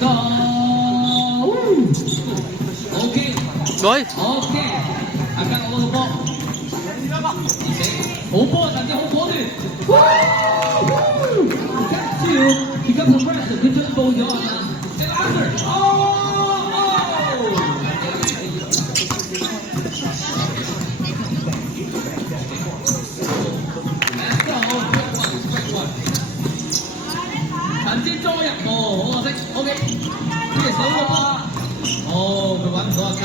Go. OK。喂。OK。大家攞個波。好波，甚至好果斷。跟住而家 progress 佢進步咗啊！神之捉入喎，好可惜。OK， 呢隻手個波，哦，佢揾唔到阿吉啊！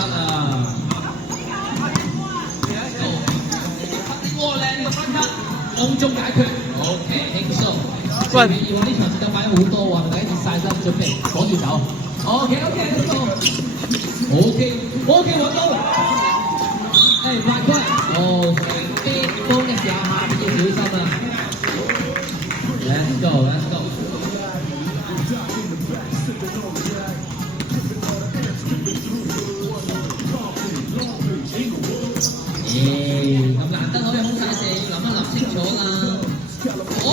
哇，靚個分級，空中解決 ，OK， 輕鬆。喂，以往呢場時間買咗好多喎，第一次晒身準備趕住走。OK， 呢個 OK， 揾到。誒，犯規，哦，飛波嘅時候下邊要小心啊 ！Let's go，Let's go。咁難得可以空晒射，要諗一諗清楚啦。哦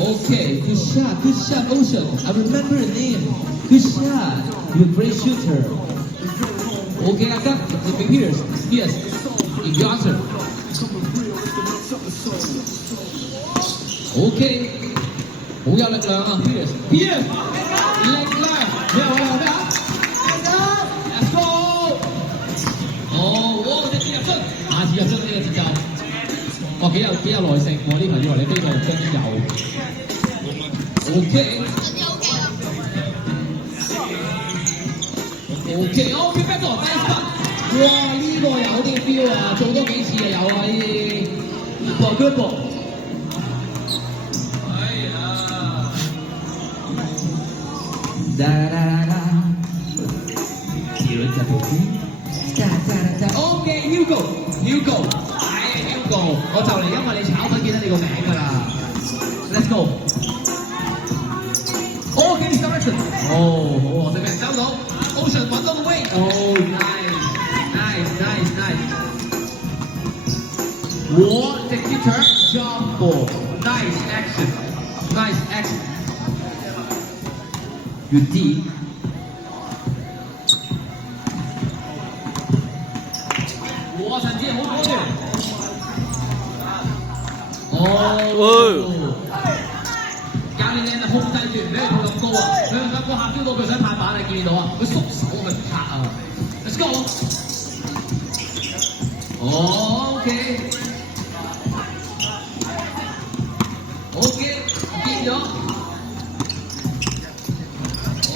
！OK， good shot，good shot, Ocean. I remember your name. Good shot. You're a great shooter. OK， 阿吉 ，the Pierce. Yes. If you answer. OK， 好有力量啊 ，Pierce。Pierce， 力量。咩啊？Let's go。哦，我隻箭入樽，下次入樽呢個節奏，哇，幾有耐性喎！呢排以為你飛過入樽有。OK。OK， back door， 第一分。哇！呢個有啲 feel 啊，做多幾次啊，有啊呢啲。Good ball。哎呀！噠噠噠噠。OK， Hugo， 係 Hugo， 我就嚟因為你炒粉記得你個名㗎啦。Let's go。OK， direction。哦，好可惜俾人收到。Ocean 揾到個 way。哦 ，nice。我直接搶 jump ball，nice action。越啲。我甚至好果斷。哦。教練你係咪控制住唔俾佢抱咁高啊？佢想個下標到佢想拍板，你見唔見到啊？佢縮手去拍啊 ！Let's go。OK， 見咗。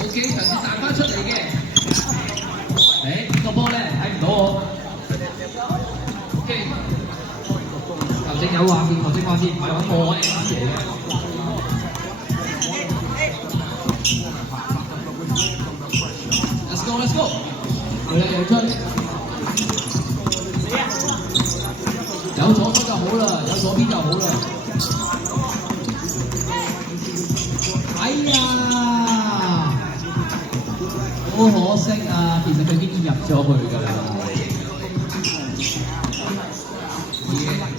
OK， 嘗試彈翻出嚟嘅。誒，個波咧睇唔到我。OK， 球證有話先，唔係揾我 X 嚟嘅。Let's go， 回嚟又追，有左邊就好啦，有左邊就好啦。哎呀，好可惜啊！其實佢已經入咗去㗎啦。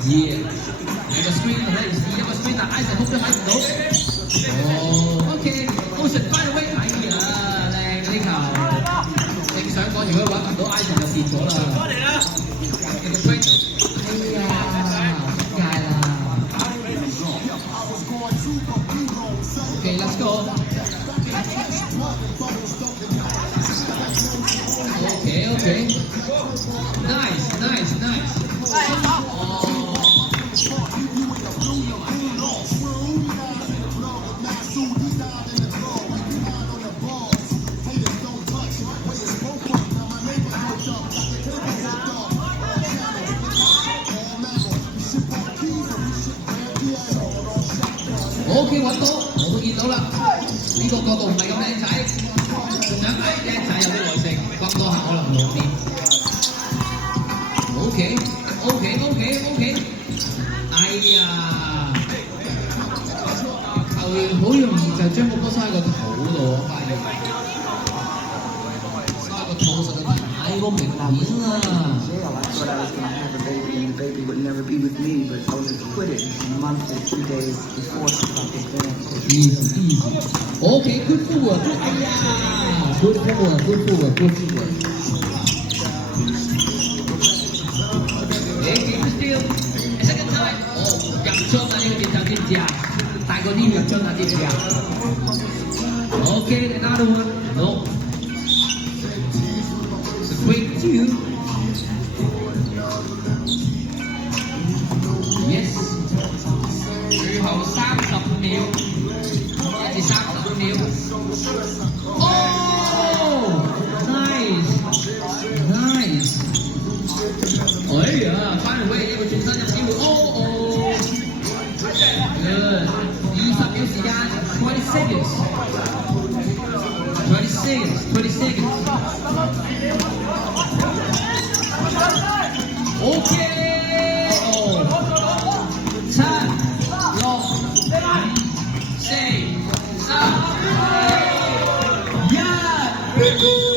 有個 screen 睇唔試，有個 screen 但 Isaac 都睇唔到。哦 ，OK，Ocean find a way， 哎呀，靚嗰啲球。正想講，如果揾唔到 Isaac 就跌咗啦。過嚟啦！有個 break， 哎呀，撲街啦。OK，let's go。OK，nice。OK， 揾到，我都見到啦。呢個角度唔係咁靚仔，仲想矮靚仔有啲耐性，轟多下可能好啲。OK， 哎呀，球員好容易就將個波塞喺個肚度，我發現。塞個肚實在太過明顯啦。I thought I was going to have a baby and the baby would never be with me, but I was acquitted a month or 2 days before she got the easy. Okay, good footwork. Good, good footwork. Good footwork. Good footwork. Okay, keep still. A second time. Oh, 入樽啊！呢個節奏知唔知啊？大個啲入樽啊！知唔知啊？Okay, another one. No. It's a quick two. Yes. 最後30秒，一至35秒。Oh, nice, nice. 哎呀，翻嚟喂，呢個轉身有機會。Good. 20秒時間，20 seconds. 20 seconds. Okay. Oh. 7、6、5、4、3、2、1。